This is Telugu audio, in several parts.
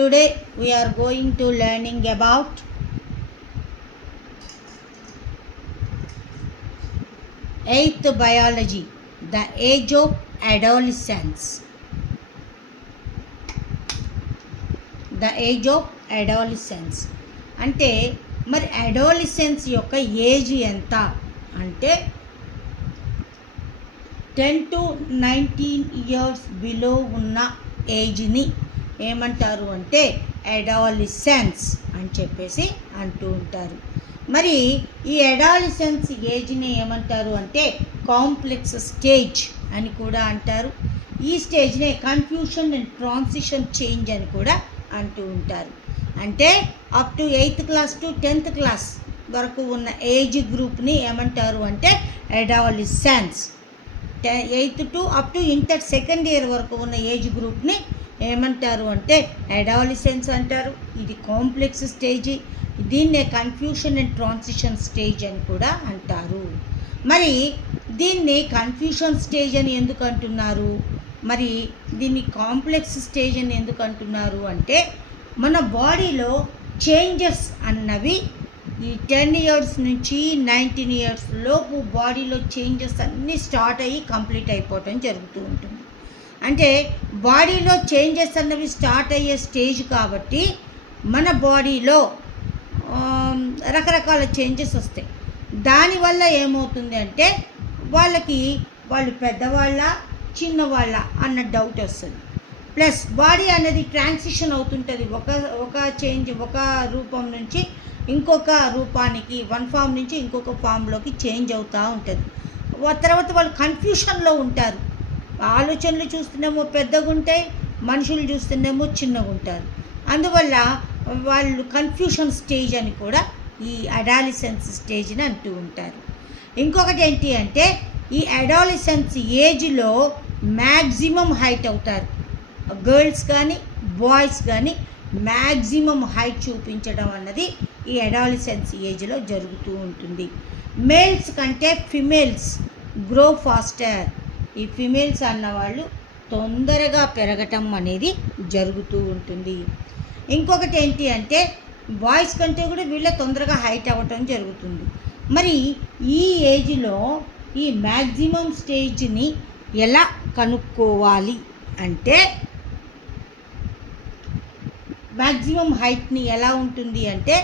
Today we are going to learning about eighth biology, the age of adolescence. The age of adolescence అంటే మరి అడాలసెన్స్ యొక్క ఏజ్ ఎంత అంటే 10 to 19 ఇయర్స్ బిలో ఉన్న ఏజ్ని ఏమంటారు అంటే అడాలసెన్స్ అని చెప్పేసి అంటూ ఉంటారు. మరి ఈ అడాలసెన్స్ ఏజ్ని ఏమంటారు అంటే కాంప్లెక్స్ స్టేజ్ అని కూడా అంటారు. ఈ స్టేజ్నే కన్ఫ్యూషన్ అండ్ ట్రాన్సిషన్ చేంజ్ అని కూడా అంటూ ఉంటారు. అంటే up to 8th class to 10th class వరకు ఉన్న ఏజ్ గ్రూప్ని ఏమంటారు అంటే adolescence. 8th to up to inter second year వరకు ఉన్న ఏజ్ గ్రూప్ని ఏమంటారు అంటే అడాలసెన్స్ అంటారు. ఇది కాంప్లెక్స్ స్టేజ్, దీన్నే కన్ఫ్యూషన్ అండ్ ట్రాన్సిషన్ స్టేజ్ అని కూడా అంటారు. మరి దీన్ని కన్ఫ్యూషన్ స్టేజ్ అని ఎందుకు అంటున్నారు, మరి దీన్ని కాంప్లెక్స్ స్టేజ్ అని ఎందుకు అంటున్నారు అంటే మన బాడీలో చేంజెస్ అన్నవి ఈ 10 ఇయర్స్ నుంచి 19 ఇయర్స్ లోపు బాడీలో చేంజెస్ అన్నీ స్టార్ట్ అయ్యి కంప్లీట్ అయిపోవటం జరుగుతూ ఉంటుంది. అంటే బాడీలో చేంజెస్ అన్నవి స్టార్ట్ అయ్యే స్టేజ్ కాబట్టి మన బాడీలో రకరకాల చేంజెస్ వస్తాయి. దానివల్ల ఏమవుతుంది అంటే వాళ్ళు పెద్దవాళ్ళ చిన్నవాళ్ళ అన్న డౌట్ వస్తుంది. ప్లస్ బాడీ అనేది ట్రాన్సిషన్ అవుతుంటుంది. ఒక చేంజ్, ఒక రూపం నుంచి ఇంకొక రూపానికి, వన్ ఫామ్ నుంచి ఇంకొక ఫామ్లోకి చేంజ్ అవుతూ ఉంటుంది. తర్వాత వాళ్ళు కన్ఫ్యూషన్లో ఉంటారు. ఆలోచనలు చూస్తేనేమో పెద్దగా ఉంటాయి, మనుషులు చూస్తేనేమో చిన్నగా ఉంటారు. అందువల్ల వాళ్ళు కన్ఫ్యూషన్ స్టేజ్ అని కూడా ఈ అడాలసెన్స్ స్టేజ్ని అంటూ ఉంటారు. ఇంకొకటి ఏంటి అంటే ఈ అడాలసెన్స్ ఏజ్లో మ్యాక్సిమం హైట్ అవుతారు. గర్ల్స్ కానీ బాయ్స్ కానీ మ్యాక్సిమం హైట్ చూపించడం అన్నది ఈ అడాలసెన్స్ ఏజ్లో జరుగుతూ ఉంటుంది. మేల్స్ కంటే ఫిమేల్స్ గ్రో ఫాస్టర్. ఈ ఫిమేల్స్ అన్నవాళ్ళు తొందరగా పెరగటం అనేది జరుగుతూ ఉంటుంది. ఇంకొకటి ఏంటి అంటే బాయ్స్ కంటే కూడా వీళ్ళ తొందరగా హైట్ అవ్వటం జరుగుతుంది. మరి ఈ ఏజ్లో ఈ మ్యాక్సిమం స్టేజ్ని ఎలా కనుక్కోవాలి అంటే మ్యాక్సిమం హైట్ని ఎలా ఉంటుంది అంటే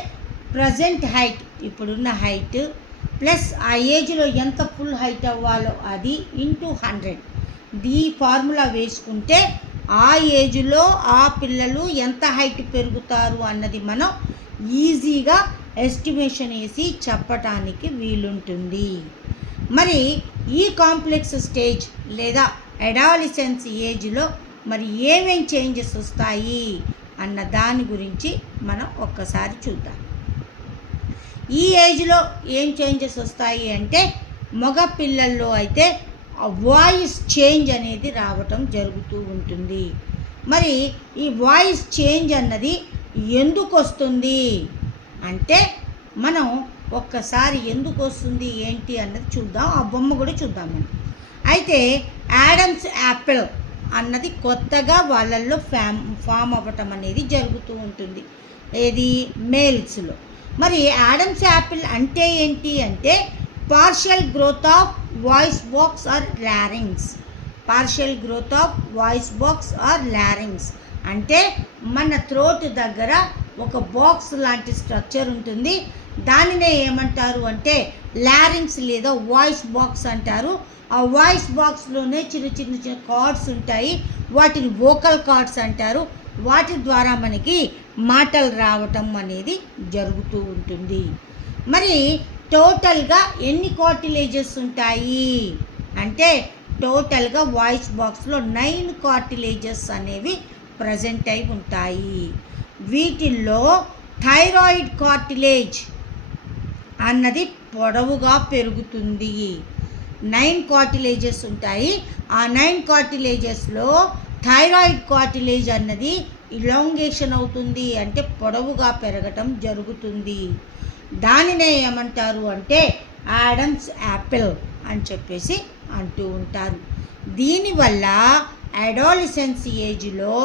ప్రజెంట్ హైట్, ఇప్పుడున్న హైట్ ప్లస్ ఆ ఏజ్లో ఎంత ఫుల్ హైట్ అవ్వాలో అది ఇంటూ 100. ఈ ఫార్ములా వేసుకుంటే ఆ ఏజ్లో ఆ పిల్లలు ఎంత హైట్ పెరుగుతారు అన్నది మనం ఈజీగా ఎస్టిమేషన్ వేసి చెప్పటానికి వీలుంటుంది. మరి ఈ కాంప్లెక్స్ స్టేజ్ లేదా అడాలసెన్స్ ఏజ్లో మరి ఏమేం చేంజెస్ వస్తాయి అన్న దాని గురించి మనం ఒక్కసారి చూద్దాం. ఈ ఏజ్లో ఏం చేంజెస్ వస్తాయి అంటే మగ పిల్లల్లో అయితే వాయిస్ చేంజ్ అనేది రావటం జరుగుతూ ఉంటుంది. మరి ఈ వాయిస్ చేంజ్ అన్నది ఎందుకు వస్తుంది అంటే మనం ఒక్కసారి ఎందుకు వస్తుంది ఏంటి అన్నది చూద్దాం. ఆ బొమ్మ కూడా చూద్దాం మనం. అయితే యాడమ్స్ యాపిల్ అన్నది కొత్తగా వాళ్ళల్లో ఫామ్ అవ్వటం అనేది జరుగుతూ ఉంటుంది. ఏది మేల్స్లో. మరి యాడమ్స్ యాపిల్ అంటే ఏంటి అంటే partial growth of voice box or larynx. Partial growth of voice box or larynx అంటే మన థ్రోట్ దగ్గర ఒక బాక్స్ లాంటి స్ట్రక్చర్ ఉంటుంది. దానినే ఏమంటారు అంటే లారింగ్స్ లేదా వాయిస్ బాక్స్ అంటారు. ఆ వాయిస్ బాక్స్లోనే చిన్న చిన్న కార్డ్స్ ఉంటాయి. వాటిని వోకల్ కార్డ్స్ అంటారు. వాటి ద్వారా మనకి మాటలు రావటం అనేది జరుగుతూ ఉంటుంది. మరి టోటల్గా ఎన్ని కార్టిలేజెస్ ఉంటాయి అంటే టోటల్గా వాయిస్ బాక్స్లో 9 కార్టిలేజెస్ అనేవి ప్రజెంట్ అయి ఉంటాయి. వీటిల్లో థైరాయిడ్ కార్టిలేజ్ అన్నది పొడవుగా పెరుగుతుంది. 9 కార్టిలేజెస్ ఉంటాయి. ఆ 9 కార్టిలేజెస్లో థైరాయిడ్ కార్టిలేజ్ అన్నది ఇలాంగేషన్ అవుతుంది, అంటే పొడవుగా పెరగటం జరుగుతుంది. దానినే ఏమంటారు అంటే యాడమ్స్ యాపిల్ అని చెప్పేసి అంటూ ఉంటారు. దీనివల్ల అడాలసెన్స్ ఏజ్లో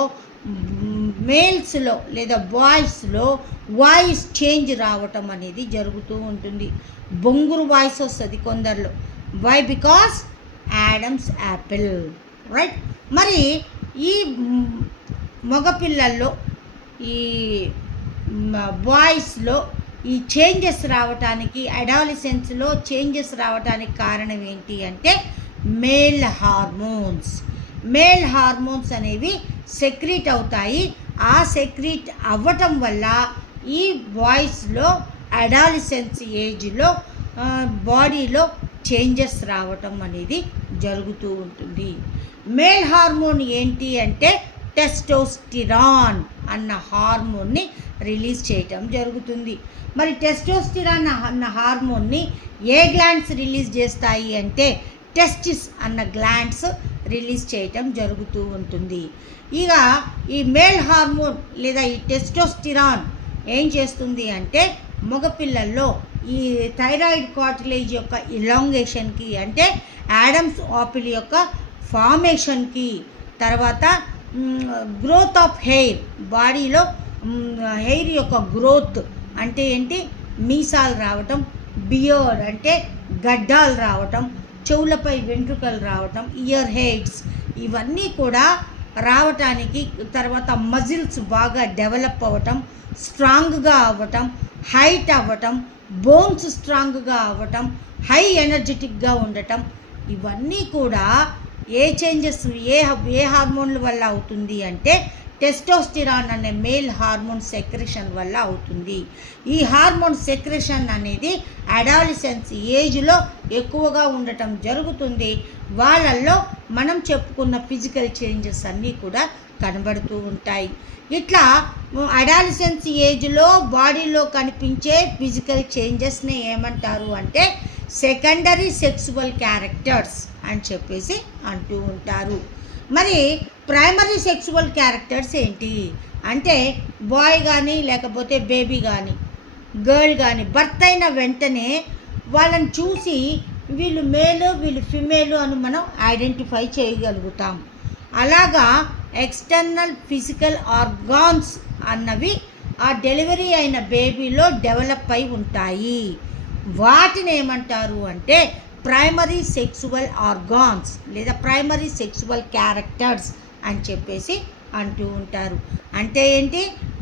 మేల్స్లో లేదా బాయ్స్లో వాయిస్ చేంజ్ రావటం అనేది జరుగుతూ ఉంటుంది. బొంగురు వాయిస్ వస్తుంది కొందరిలో. Why? Because Adam's apple, right. మరి ఈ మగపిల్లల్లో ఈ బాయ్స్లో ఈ చేంజెస్ రావటానికి, అడాలసెన్స్లో చేంజెస్ రావటానికి కారణం ఏంటి అంటే మేల్ హార్మోన్స్ అనేవి సెక్రీట్ అవుతాయి. ఆ సెక్రీట్ అవ్వటం వల్ల ఈ బాయ్స్లో అడాలసెన్స్ ఏజ్లో బాడీలో చేంజెస్ రావటం అనేది జరుగుతూ ఉంటుంది. మేల్ హార్మోన్ ఏంటి అంటే టెస్టోస్టిరాన్ అన్న హార్మోన్ని రిలీజ్ చేయటం జరుగుతుంది. మరి టెస్టోస్టిరాన్ అన్న హార్మోన్ని ఏ గ్లాండ్స్ రిలీజ్ చేస్తాయి అంటే టెస్టిస్ అన్న గ్లాండ్స్ రిలీజ్ చేయటం జరుగుతూ ఉంటుంది. ఇక ఈ మేల్ హార్మోన్ లేదా ఈ టెస్టోస్టిరాన్ ఏం చేస్తుంది అంటే మగపిల్లల్లో ఈ థైరాయిడ్ కార్టిలేజ్ యొక్క ఇలాంగేషన్కి, అంటే యాడమ్స్ ఆపిల్ యొక్క ఫార్మేషన్కి, తర్వాత గ్రోత్ ఆఫ్ హెయిర్, బాడీలో హెయిర్ యొక్క గ్రోత్ అంటే ఏంటి, మీసాలు రావటం, బియర్డ్ అంటే గడ్డాలు రావటం, చెవులపై వెంట్రుకలు రావటం, ఇయర్ హెయిర్స్, ఇవన్నీ కూడా రావటానికి, తర్వాత మజిల్స్ బాగా డెవలప్ అవ్వటం, స్ట్రాంగ్గా అవ్వటం, హైట్ అవ్వటం, బోన్స్ స్ట్రాంగ్గా అవ్వటం, హై ఎనర్జెటిక్గా ఉండటం, ఇవన్నీ కూడా ఏ చేంజెస్ ఏ హార్మోన్ల వల్ల అవుతుంది అంటే టెస్టోస్టిరాన్ అనే మేల్ హార్మోన్ సెక్రెషన్ వల్ల అవుతుంది. ఈ హార్మోన్ సెక్రెషన్ అనేది అడాలసెన్స్ ఏజ్లో ఎక్కువగా ఉండటం జరుగుతుంది. వాళ్ళల్లో మనం చెప్పుకున్న ఫిజికల్ చేంజెస్ అన్నీ కూడా కనబడుతూ ఉంటాయి. ఇట్లా అడాలసెన్స్ ఏజ్లో బాడీలో కనిపించే ఫిజికల్ చేంజెస్ని ఏమంటారు అంటే సెకండరీ సెక్సువల్ క్యారెక్టర్స్ అని చెప్పేసి అంటూ ఉంటారు. మరి ప్రైమరీ సెక్సువల్ క్యారెక్టర్స్ ఏంటి అంటే బాయ్ కానీ లేకపోతే బేబీ కానీ గర్ల్ కానీ బర్త్ అయిన వెంటనే వాళ్ళని చూసి వీళ్ళు మేలు వీళ్ళు ఫిమేలు అని మనం ఐడెంటిఫై చేయగలుగుతాం. అలాగా ఎక్స్టర్నల్ ఫిజికల్ ఆర్గాన్స్ అన్నవి ఆ డెలివరీ అయిన బేబీలో డెవలప్ అయి ఉంటాయి. వాటిని ఏమంటారు అంటే ప్రైమరీ సెక్సువల్ ఆర్గాన్స్ లేదా ప్రైమరీ సెక్సువల్ క్యారెక్టర్స్ అని చెప్పేసి అంటూ ఉంటారు. అంటే ఏంటి,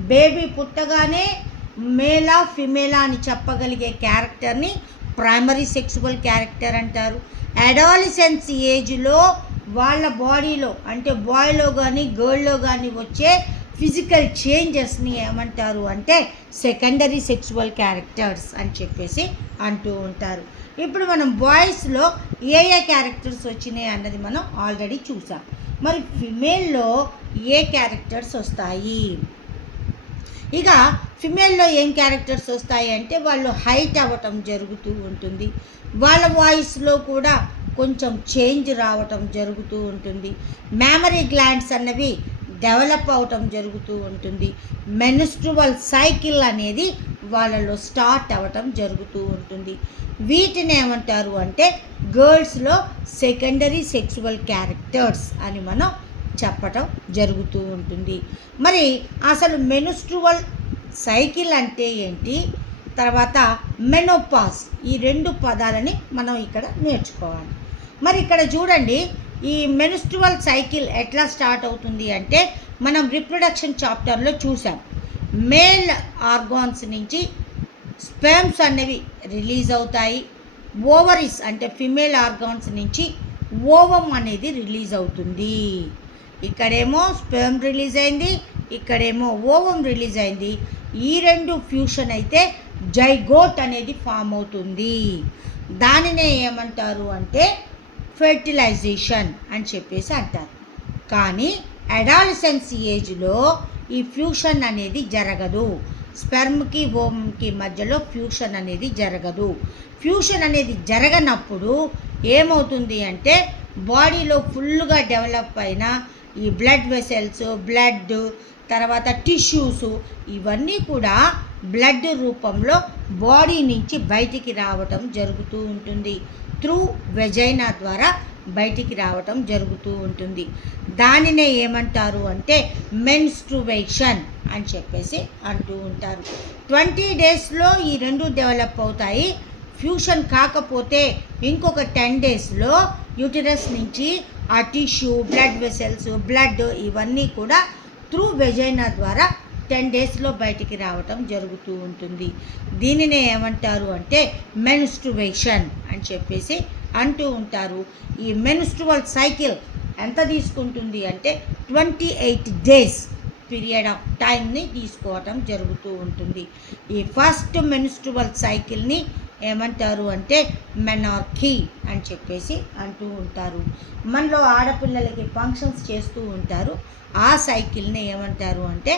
బేబీ పుట్టగానే మేలా ఫిమేలా అని చెప్పగలిగే క్యారెక్టర్ని ప్రైమరీ సెక్సువల్ క్యారెక్టర్ అంటారు. అడాలసెన్స్ ఏజ్లో వాళ్ళ బాడీలో అంటే బాయ్లో కానీ గర్ల్లో కానీ వచ్చే ఫిజికల్ చేంజెస్ని ఏమంటారు అంటే సెకండరీ సెక్సువల్ క్యారెక్టర్స్ అని చెప్పేసి అంటూ ఉంటారు. ఇప్పుడు మనం బాయ్స్లో ఏ క్యారెక్టర్స్ వచ్చినాయి అన్నది మనం ఆల్రెడీ చూసాం. మరి ఫిమేల్లో ఏ క్యారెక్టర్స్ వస్తాయి? ఇక ఫిమేల్లో ఏం క్యారెక్టర్స్ వస్తాయి అంటే వాళ్ళు హైట్ అవ్వటం జరుగుతూ ఉంటుంది. వాళ్ళ వాయిస్లో కూడా కొంచెం చేంజ్ రావటం జరుగుతూ ఉంటుంది. మ్యామరీ గ్లాండ్స్ అన్నవి డెవలప్ అవటం జరుగుతూ ఉంటుంది. మెన్స్ట్రువల్ సైకిల్ అనేది వాళ్ళలో స్టార్ట్ అవ్వటం జరుగుతూ ఉంటుంది. వీటిని ఏమంటారు అంటే గర్ల్స్లో సెకండరీ సెక్సువల్ క్యారెక్టర్స్ అని మనం చెప్పటం జరుగుతూ ఉంటుంది. మరి అసలు మెన్స్ట్రువల్ సైకిల్ అంటే ఏంటి, తర్వాత మెనోపాజ్, ఈ రెండు పదాలని మనం ఇక్కడ నేర్చుకోవాలి. మరి ఇక్కడ చూడండి, ఈ మెన్స్ట్రువల్ సైకిల్ ఎట్లా స్టార్ట్ అవుతుంది అంటే మనం రిప్రొడక్షన్ చాప్టర్లో చూసాం. మేల్ ఆర్గాన్స్ నుంచి స్పెర్మ్స్ అనేవి రిలీజ్ అవుతాయి. ఓవరీస్ అంటే ఫిమేల్ ఆర్గాన్స్ నుంచి ఓవం అనేది రిలీజ్ అవుతుంది. ఇక్కడేమో స్పెర్మ్ రిలీజ్ అయింది, ఇక్కడేమో ఓవం రిలీజ్ అయింది. ఈ రెండు ఫ్యూషన్ అయితే జైగోట్ అనేది ఫామ్ అవుతుంది. దానినే ఏమంటారు అంటే ఫెర్టిలైజేషన్ అని చెప్పేసి అంటారు. కానీ అడాలసెన్స్ ఏజ్లో ఈ ఫ్యూషన్ అనేది జరగదు. స్పెర్మ్కి ఓమ్కి మధ్యలో ఫ్యూషన్ అనేది జరగదు. ఫ్యూషన్ అనేది జరగనప్పుడు ఏమవుతుంది అంటే బాడీలో ఫుల్గా డెవలప్ అయిన ఈ బ్లడ్ వెసల్స్, బ్లడ్, తర్వాత టిష్యూస్, ఇవన్నీ కూడా బ్లడ్ రూపంలో బాడీ నుంచి బయటికి రావటం జరుగుతూ ఉంటుంది. త్రూ వెజైనా ద్వారా బయటికి రావటం జరుగుతూ ఉంటుంది. దానినే ఏమంటారు అంటే మెన్స్ట్రువేషన్ అని చెప్పేసి అంటూ ఉంటారు. 20 డేస్లో ఈ రెండు డెవలప్ అవుతాయి. ఫ్యూషన్ కాకపోతే ఇంకొక 10 డేస్లో యూటిరస్ నుంచి ఆ టిష్యూ, బ్లడ్ వెసల్స్, బ్లడ్ ఇవన్నీ కూడా త్రూ వెజైనా ద్వారా 10 డేస్లో బయటికి రావటం జరుగుతూ ఉంటుంది. దీనినే ఏమంటారు అంటే మెన్స్ట్రువేషన్ అని చెప్పేసి అంటూ ఉంటారు. ఈ మెన్స్ట్రువల్ సైకిల్ ఎంత తీసుకుంటుంది అంటే 28 డేస్ పీరియడ్ ఆఫ్ టైంని తీసుకోవటం జరుగుతూ ఉంటుంది. ఈ ఫస్ట్ మెన్స్ట్రువల్ సైకిల్ని ఏమంటారు అంటే మెనార్కీ అని చెప్పేసి అంటూ ఉంటారు. మనలో ఆడపిల్లలకి ఫంక్షన్స్ చేస్తూ ఉంటారు. ఆ సైకిల్ని ఏమంటారు అంటే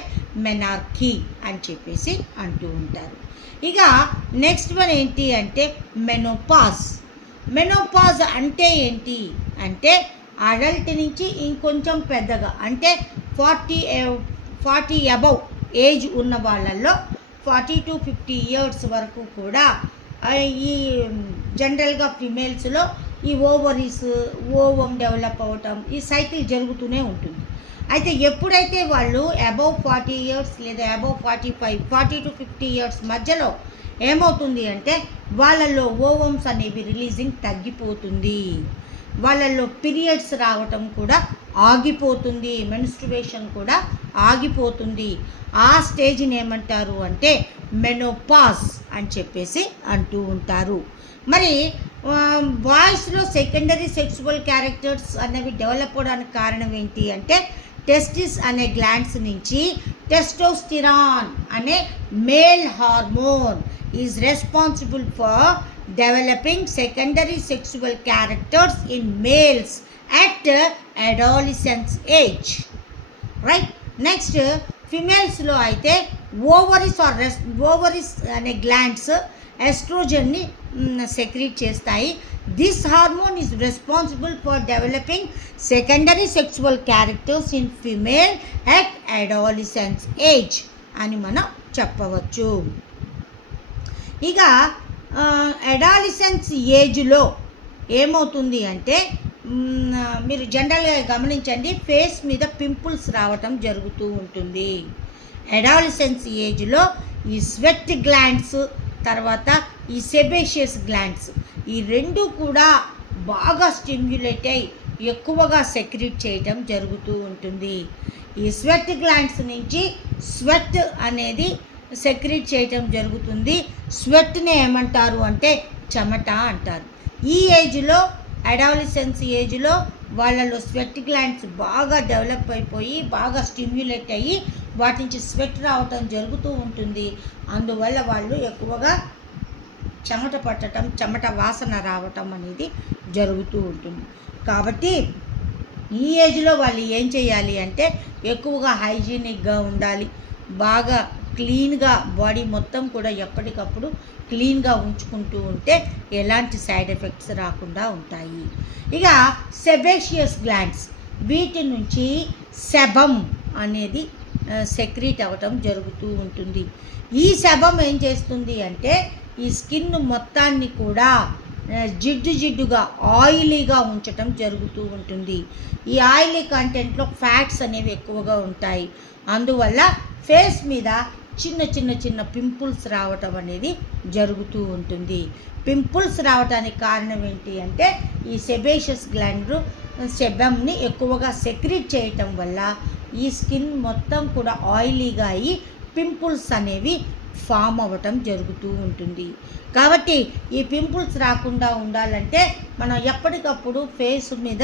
మెనార్కీ అని చెప్పేసి అంటూ ఉంటారు. ఇక నెక్స్ట్ వన్ ఏంటి అంటే మెనోపాజ్. మెనోపాజ్ అంటే ఏంటి అంటే అడల్ట్ నుంచి ఇంకొంచెం పెద్దగా అంటే 40 అబవ్ ఏజ్ ఉన్న వాళ్ళల్లో 40 to 50 ఇయర్స్ వరకు కూడా ఈ జనరల్గా ఫిమేల్స్లో ఈ ఓవం డెవలప్ అవ్వటం ఈ సైకిల్ జరుగుతూనే ఉంటుంది. అయితే ఎప్పుడైతే వాళ్ళు అబవ్ 40 ఇయర్స్ లేదా అబవ్ 45 40 to 50 ఇయర్స్ మధ్యలో ఏమవుతుంది అంటే వాళ్ళల్లో ఓవమ్స్ అనేవి రిలీజింగ్ తగ్గిపోతుంది. వాళ్ళల్లో పీరియడ్స్ రావటం కూడా ఆగిపోతుంది, మెన్స్ట్రువేషన్ కూడా ఆగిపోతుంది. ఆ స్టేజ్ని ఏమంటారు అంటే మెనోపాజ్ అని చెప్పేసి అంటూ ఉంటారు. మరి బాయ్స్లో సెకండరీ సెక్సువల్ క్యారెక్టర్స్ అనేవి డెవలప్ అవడానికి కారణం ఏంటి అంటే టెస్టిస్ అనే గ్లాండ్స్ నుంచి టెస్టోస్టిరాన్ అనే male hormone is responsible for developing secondary sexual characters in males at adolescence age, right? Next, ఫిమేల్స్లో అయితే ఓవరీస్ అనే గ్లాండ్స్ ఎస్ట్రోజన్ని సెక్రీట్ చేస్తాయి. This hormone is responsible for developing secondary sexual characters in female at adolescence age అని మనం చెప్పవచ్చు. ఇక అడాలిసెన్స్ ఏజ్లో ఏమవుతుంది అంటే మీరు జనరల్గా గమనించండి, ఫేస్ మీద పింపుల్స్ రావటం జరుగుతూ ఉంటుంది. అడాలిసెన్స్ ఏజ్లో ఈ స్వెట్ గ్లాండ్స్ తర్వాత ఈ సెబేషియస్ గ్లాండ్స్ ఈ రెండు కూడా బాగా స్టిమ్యులేట్ అయ్యి ఎక్కువగా సెక్రీట్ చేయటం జరుగుతూ ఉంటుంది. ఈ స్వెట్ గ్లాండ్స్ నుంచి స్వెట్ అనేది సెక్రీట్ చేయటం జరుగుతుంది. స్వెట్ని ఏమంటారు అంటే చెమట అంటారు. ఈ ఏజ్లో అడాలిసెన్స్ ఏజ్లో వాళ్ళలో స్వెట్ గ్లాండ్స్ బాగా డెవలప్ అయిపోయి బాగా స్టిమ్యులేట్ అయ్యి వాటి నుంచి స్వెట్ రావటం జరుగుతూ ఉంటుంది. అందువల్ల వాళ్ళు ఎక్కువగా చెమట పట్టడం, చెమట వాసన రావటం అనేది జరుగుతూ ఉంటుంది. కాబట్టి ఈ ఏజ్లో వాళ్ళు ఏం చేయాలి అంటే ఎక్కువగా హైజీనిక్గా ఉండాలి, బాగా క్లీన్గా బాడీ మొత్తం కూడా ఎప్పటికప్పుడు క్లీన్గా ఉంచుకుంటూ ఉంటే ఎలాంటి సైడ్ ఎఫెక్ట్స్ రాకుండా ఉంటాయి. ఇక సెబేషియస్ గ్లాండ్స్ వీటి నుంచి సెబమ్ అనేది సెక్రీట్ అవ్వటం జరుగుతూ ఉంటుంది. ఈ సెబమ్ ఏం చేస్తుంది అంటే ఈ స్కిన్ మొత్తాన్ని కూడా జిడ్డుగా ఆయిలీగా ఉంచటం జరుగుతూ ఉంటుంది. ఈ ఆయిలీ కంటెంట్లో ఫ్యాట్స్ అనేవి ఎక్కువగా ఉంటాయి. అందువల్ల ఫేస్ మీద చిన్న పింపుల్స్ రావటం అనేది జరుగుతూ ఉంటుంది. పింపుల్స్ రావడానికి కారణం ఏంటి అంటే ఈ సెబేషియస్ గ్లాండ్ సెబమ్ని ఎక్కువగా సెక్రీట్ చేయటం వల్ల ఈ స్కిన్ మొత్తం కూడా ఆయిలీగా అయ్యి పింపుల్స్ అనేవి ఫామ్ అవ్వటం జరుగుతూ ఉంటుంది. కాబట్టి ఈ పింపుల్స్ రాకుండా ఉండాలంటే మనం ఎప్పటికప్పుడు ఫేస్ మీద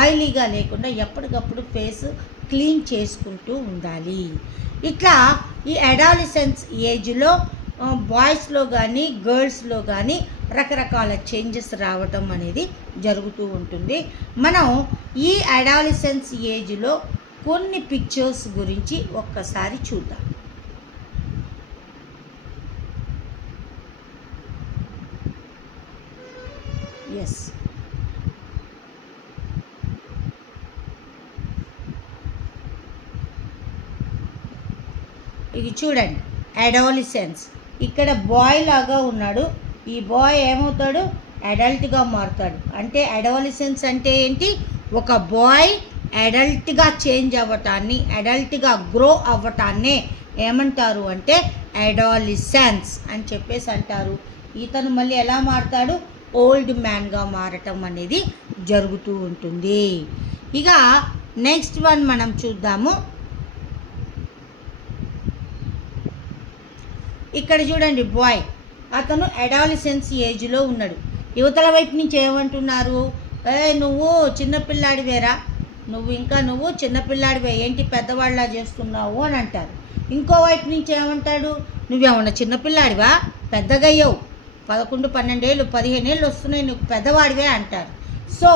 ఆయిలీగా లేకుండా ఎప్పటికప్పుడు ఫేస్ క్లీన్ చేసుకుంటూ ఉండాలి. ఇట్లా ఈ అడాలిసెన్స్ ఏజ్లో బాయ్స్లో కానీ గర్ల్స్లో కానీ రకరకాల చేంజెస్ రావటం అనేది జరుగుతూ ఉంటుంది. మనం ఈ అడాలిసెన్స్ ఏజ్లో కొన్ని పిక్చర్స్ గురించి ఒక్కసారి చూద్దాం. ఎస్, ఇది చూడండి అడాలిసెన్స్. ఇక్కడ బాయ్ లాగా ఉన్నాడు. ఈ బాయ్ ఏమవుతాడు అడల్ట్గా మారుతాడు. అంటే అడాలసెన్స్ అంటే ఏంటి? ఒక బాయ్ అడల్ట్గా చేంజ్ అవ్వటాన్ని, అడల్ట్గా గ్రో అవ్వటాన్నే ఏమంటారు అంటే అడాలసెన్స్ అని చెప్పేసి అంటారు. ఇతను మళ్ళీ ఎలా మారుతాడు? ఓల్డ్ మ్యాన్గా మారటం అనేది జరుగుతూ ఉంటుంది. ఇక నెక్స్ట్ వన్ మనం చూద్దాము. ఇక్కడ చూడండి, బాయ్ అతను అడాలసెన్స్ ఏజ్లో ఉన్నాడు. యువతల వైపు నుంచి ఏమంటున్నారు? నువ్వు చిన్నపిల్లాడివేరా, నువ్వు చిన్నపిల్లాడివే, ఏంటి పెద్దవాళ్ళ చేస్తున్నావు అని అంటారు. ఇంకో వైపు నుంచి ఏమంటాడు? నువ్వేమన్నా చిన్నపిల్లాడివా, పెద్దగయ్యావు, 11, 12 ఏళ్ళు 15 ఏళ్ళు వస్తున్నాయి, నువ్వు పెద్దవాడివే అంటారు. సో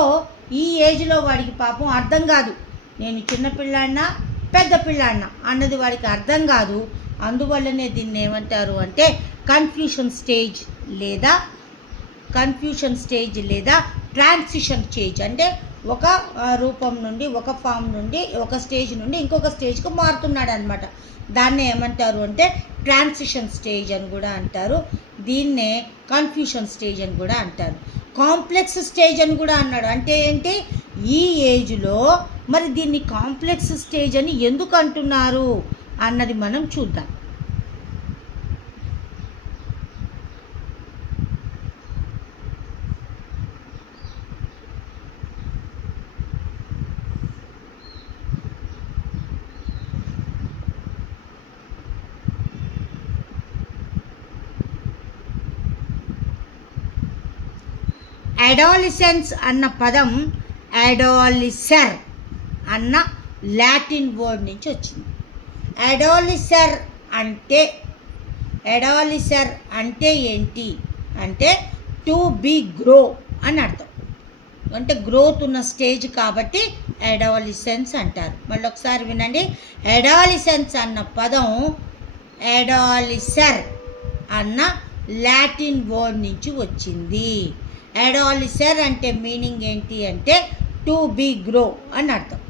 ఈ ఏజ్లో వాడికి పాపం అర్థం కాదు, నేను చిన్నపిల్లాడినా పెద్ద పిల్లాడినా అన్నది వాడికి అర్థం కాదు. అందువల్లనే దీన్ని ఏమంటారు అంటే కన్ఫ్యూషన్ స్టేజ్ లేదా ట్రాన్సిషన్ స్టేజ్. అంటే ఒక రూపం నుండి, ఒక ఫామ్ నుండి, ఒక స్టేజ్ నుండి ఇంకొక స్టేజ్కి మారుతున్నాడు అనమాట. దాన్నే ఏమంటారు అంటే ట్రాన్సిషన్ స్టేజ్ అని కూడా అంటారు. దీన్నే కన్ఫ్యూషన్ స్టేజ్ అని కూడా అంటారు. కాంప్లెక్స్ స్టేజ్ అని కూడా అన్నాడు. అంటే ఏంటి? ఈ ఏజ్లో మరి దీన్ని కాంప్లెక్స్ స్టేజ్ అని ఎందుకు అంటున్నారు అన్నది మనం చూద్దాం. అడాలసెన్స్ అన్న పదం అడాలిసర్ అన్న లాటిన్ వర్డ్ నుంచి వచ్చింది. అడాలిసర్ అంటే ఏంటి అంటే టు బీ గ్రో అని అర్థం. అంటే గ్రోత్ ఉన్న స్టేజ్ కాబట్టి అడాలసెన్స్ అంటారు. మళ్ళీ ఒకసారి వినండి. అడాలసెన్స్ అన్న పదం అడాలిసర్ అన్న లాటిన్ వర్డ్ నుంచి వచ్చింది. అడాలిసర్ అంటే మీనింగ్ ఏంటి అంటే టు బీ గ్రో అని అర్థం.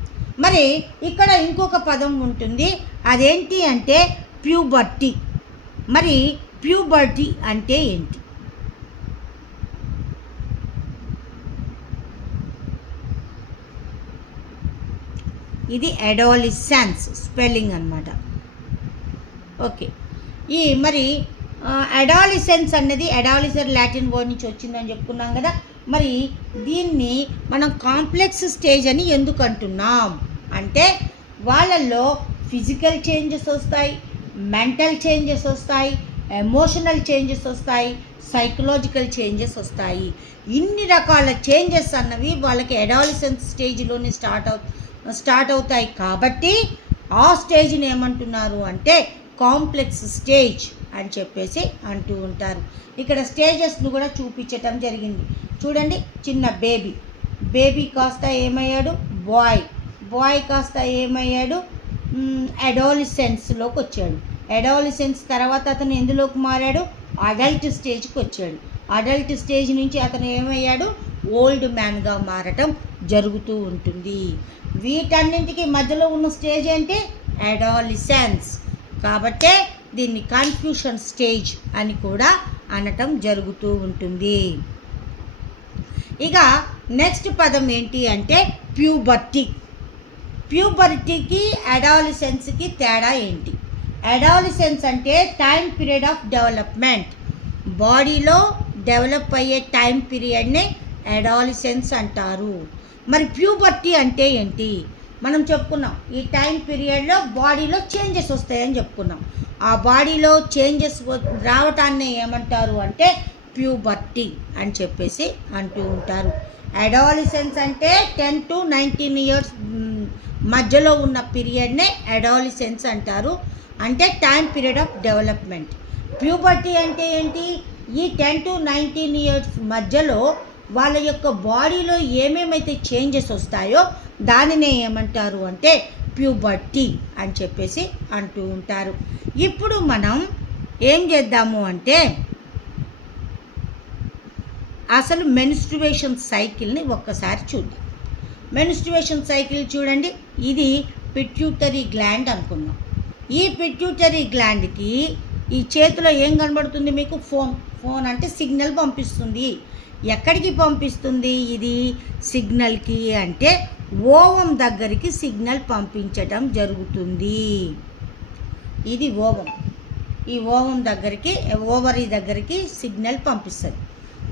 మరి ఇక్కడ ఇంకొక పదం ఉంటుంది, అదేంటి అంటే ప్యూబర్టీ. మరి ప్యూబర్టీ అంటే ఏంటి? ఇది అడాలసెన్స్ స్పెల్లింగ్ అన్నమాట. ఓకే, ఈ మరి అడాలసెన్స్ అన్నది అడాలిసర్ లాటిన్ వర్డ్ నుంచి వచ్చిందని చెప్పుకున్నాం కదా. మరి దీన్ని మనం కాంప్లెక్స్ స్టేజ్ అని ఎందుకు అంటున్నాం అంటే వాళ్ళల్లో ఫిజికల్ చేంజెస్ వస్తాయి, మెంటల్ చేంజెస్ వస్తాయి, ఎమోషనల్ చేంజెస్ వస్తాయి, సైకలాజికల్ చేంజెస్ వస్తాయి. ఇన్ని రకాల చేంజెస్ అన్నవి వాళ్ళకి అడాలసెన్స్ స్టేజ్లోనే స్టార్ట్ అవుతాయి. కాబట్టి ఆ స్టేజ్ని ఏమంటున్నారు అంటే కాంప్లెక్స్ స్టేజ్ అని చెప్పేసి అంటూ ఉంటారు. ఇక్కడ స్టేజెస్ను కూడా చూపించటం జరిగింది. చూడండి, చిన్న బేబీ కాస్త ఏమయ్యాడు? బాయ్ కాస్త ఏమయ్యాడు? అడాలసెన్స్లోకి వచ్చాడు. అడాలసెన్స్ తర్వాత అతను ఎందులోకి మారాడు? అడల్ట్ స్టేజ్కి వచ్చాడు. అడల్ట్ స్టేజ్ నుంచి అతను ఏమయ్యాడు? ఓల్డ్ మ్యాన్గా మారటం జరుగుతూ ఉంటుంది. వీటన్నింటికి మధ్యలో ఉన్న స్టేజ్ ఏంటి? అడాలసెన్స్. కాబట్టే దీన్ని కన్ఫ్యూషన్ స్టేజ్ అని కూడా అనటం జరుగుతూ ఉంటుంది. ఇక నెక్స్ట్ పదం ఏంటి అంటే ప్యూబర్టీకి అడాలసెన్స్కి తేడా ఏంటి? అడాలసెన్స్ అంటే టైం పీరియడ్ ఆఫ్ డెవలప్మెంట్. బాడీలో డెవలప్ అయ్యే టైం పీరియడ్నే అడాలసెన్స్ అంటారు. మరి ప్యూబర్టీ అంటే ఏంటి? మనం చెప్పుకున్నాం, ఈ టైం పీరియడ్లో బాడీలో చేంజెస్ వస్తాయని చెప్పుకున్నాం. ఆ బాడీలో చేంజెస్ రావటాన్ని ఏమంటారు అంటే ప్యూబర్టీ అని చెప్పేసి అంటూ ఉంటారు. అడాలసెన్స్ అంటే 10 to 19 years మధ్యలో ఉన్న పీరియడ్నే అడాలసెన్స్ అంటారు. అంటే time period of development. Puberty అంటే ఏంటి? ఈ 10 to 19 years మధ్యలో వాళ్ళ యొక్క బాడీలో ఏమేమైతే చేంజెస్ వస్తాయో దానినే ఏమంటారు అంటే ప్యూబర్టీ అని చెప్పేసి అంటూ ఉంటారు. ఇప్పుడు మనం ఏం చేద్దాము అంటే అసలు మెన్స్ట్రుయేషన్ సైకిల్ని ఒక్కసారి చూద్దాం. మెన్స్ట్రుయేషన్ సైకిల్ చూడండి, ఇది పిట్యూటరీ గ్లాండ్ అనుకున్నాం. ఈ పిట్యూటరీ గ్లాండ్కి ఈ చేతిలో ఏం కనబడుతుంది మీకు? ఫోన్ అంటే సిగ్నల్ పంపిస్తుంది. ఎక్కడికి పంపిస్తుంది ఇది సిగ్నల్కి అంటే ఓవం దగ్గరికి సిగ్నల్ పంపించటం జరుగుతుంది. ఇది ఓవం. ఈ ఓవం దగ్గరికి ఓవరీ దగ్గరికి సిగ్నల్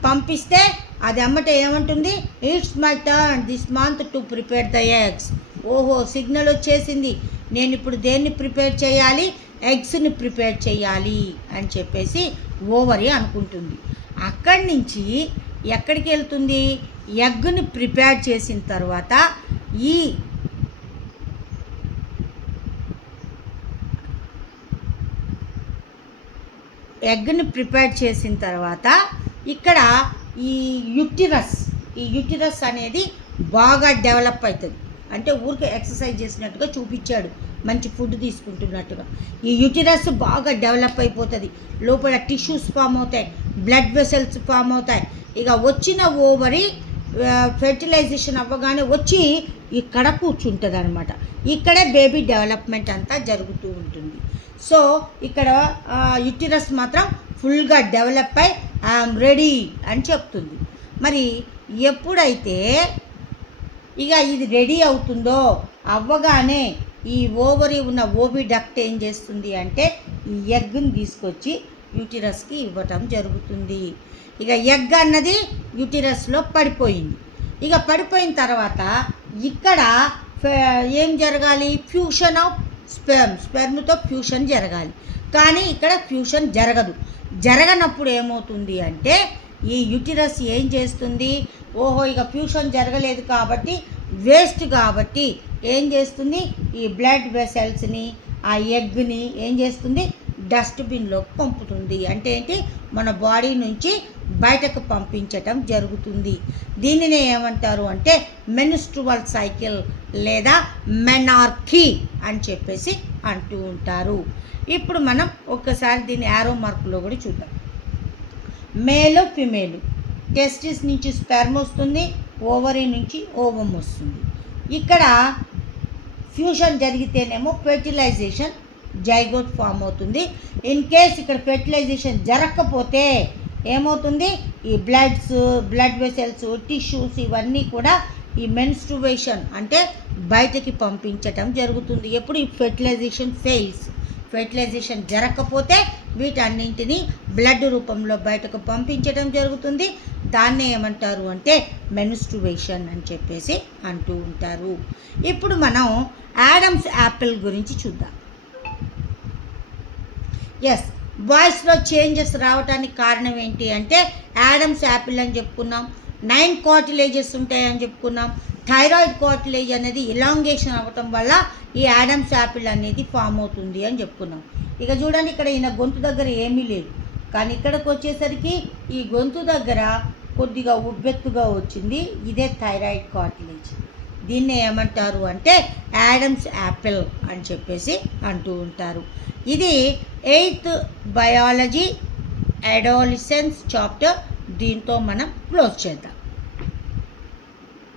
పంపిస్తే అది అమ్మట ఏమంటుంది, it's my turn this month to prepare the eggs. ఓహో సిగ్నల్ వచ్చేసింది, నేను ఇప్పుడు దేన్ని ప్రిపేర్ చేయాలి, ఎగ్స్ని ప్రిపేర్ చేయాలి అని చెప్పేసి ఓవరీ అనుకుంటుంది. అక్కడి నుంచి ఎక్కడికి వెళ్తుంది, ఎగ్ని ప్రిపేర్ చేసిన తర్వాత ఈ ఎగ్ని ప్రిపేర్ చేసిన తర్వాత ఇక్కడ ఈ యూటిరస్ అనేది బాగా డెవలప్ అవుతుంది. అంటే ఊరికి ఎక్సర్సైజ్ చేసినట్టుగా చూపించాడు, మంచి ఫుడ్ తీసుకుంటున్నట్టుగా. ఈ యూటిరస్ బాగా డెవలప్ అయిపోతుంది, లోపల టిష్యూస్ ఫామ్ అవుతాయి, బ్లడ్ వెసల్స్ ఫామ్ అవుతాయి. ఇక వచ్చిన ఓవరీ ఫెర్టిలైజేషన్ అవ్వగానే వచ్చి ఇక్కడ కూర్చుంటుంది అనమాట. ఇక్కడే బేబీ డెవలప్మెంట్ అంతా జరుగుతూ ఉంటుంది. సో ఇక్కడ యూటిరస్ మాత్రం ఫుల్గా డెవలప్ అయి ఐఎమ్ రెడీ అని చెప్తుంది. మరి ఎప్పుడైతే ఇక ఇది రెడీ అవుతుందో అవ్వగానే ఈ ఓవరీ ఉన్న ఓవిడక్ట్ ఏం చేస్తుంది అంటే ఈ ఎగ్ని తీసుకొచ్చి యూటిరస్కి ఇవ్వటం జరుగుతుంది. ఇక ఎగ్ అన్నది యూటిరస్లో పడిపోయింది. ఇక పడిపోయిన తర్వాత ఇక్కడ ఏం జరగాలి, ఫ్యూషన్ ఆఫ్ స్పెర్మ్తో ఫ్యూషన్ జరగాలి. కానీ ఇక్కడ ఫ్యూషన్ జరగనప్పుడు ఏమవుతుంది అంటే ఈ యూటిరస్ ఏం చేస్తుంది, ఓహో ఇక ఫ్యూషన్ జరగలేదు కాబట్టి వేస్ట్ కాబట్టి ఏం చేస్తుంది, ఈ బ్లడ్ వెసల్స్ని ఆ ఎగ్ని ఏం చేస్తుంది, డస్ట్బిన్లోకి పంపుతుంది. అంటే ఏంటి, మన బాడీ నుంచి బయటకు పంపించటం జరుగుతుంది. దీనినే ఏమంటారు అంటే మెన్స్ట్రువల్ సైకిల్ లేదా మెనార్కీ అని చెప్పేసి అంటూ ఉంటారు. ఇప్పుడు మనం ఒక్కసారి దీన్ని యారో మార్కులో కూడా చూద్దాం. మేలు ఫిమేలు, టెస్టిస్ నుంచి స్పెర్మ్ వస్తుంది, ఓవరీ నుంచి ఓవం వస్తుంది. ఇక్కడ ఫ్యూషన్ జరిగితేనేమో ఫెర్టిలైజేషన్ జైగోట్ ఫామ్ అవుతుంది. ఇన్ కేస్ ఇక్కడ ఫెర్టిలైజేషన్ జరగకపోతే ఏమవుతుంది, ఈ బ్లడ్ వెసల్స్, టిష్యూస్ ఇవన్నీ కూడా ఈ మెన్స్ట్రువేషన్ అంటే బయటకి పంపించటం జరుగుతుంది. ఎప్పుడు ఈ ఫెర్టిలైజేషన్ జరగకపోతే వీటన్నింటినీ బ్లడ్ రూపంలో బయటకు పంపించడం జరుగుతుంది. దాన్నే ఏమంటారు అంటే మెన్స్ట్రువేషన్ అని చెప్పేసి అంటూ ఉంటారు. ఇప్పుడు మనం యాడమ్స్ యాపిల్ గురించి చూద్దాం. ఎస్, బాయ్స్లో చేంజెస్ రావడానికి కారణం ఏంటి అంటే యాడమ్స్ యాపిల్ అని చెప్పుకున్నాం, 9 కార్టిలేజెస్ ఉంటాయని చెప్పుకున్నాం. థైరాయిడ్ కార్టిలేజ్ అనేది ఇలాంగేషన్ అవ్వటం వల్ల ఈ యాడమ్స్ యాపిల్ అనేది ఫామ్ అవుతుంది అని చెప్పుకున్నాం. ఇక చూడండి, ఇక్కడ ఈయన గొంతు దగ్గర ఏమీ లేదు, కానీ ఇక్కడికి వచ్చేసరికి ఈ గొంతు దగ్గర కొద్దిగా ఉబ్బెత్తుగా వచ్చింది. ఇదే థైరాయిడ్ కార్టిలేజ్. దీన్ని ఏమంటారు అంటే యాడమ్స్ యాపిల్ అని చెప్పేసి అంటూ ఉంటారు. ఇది 8th బయాలజీ అడాలసెన్స్ చాప్టర్. దీంతో మనం క్లోజ్ చేద్దాం.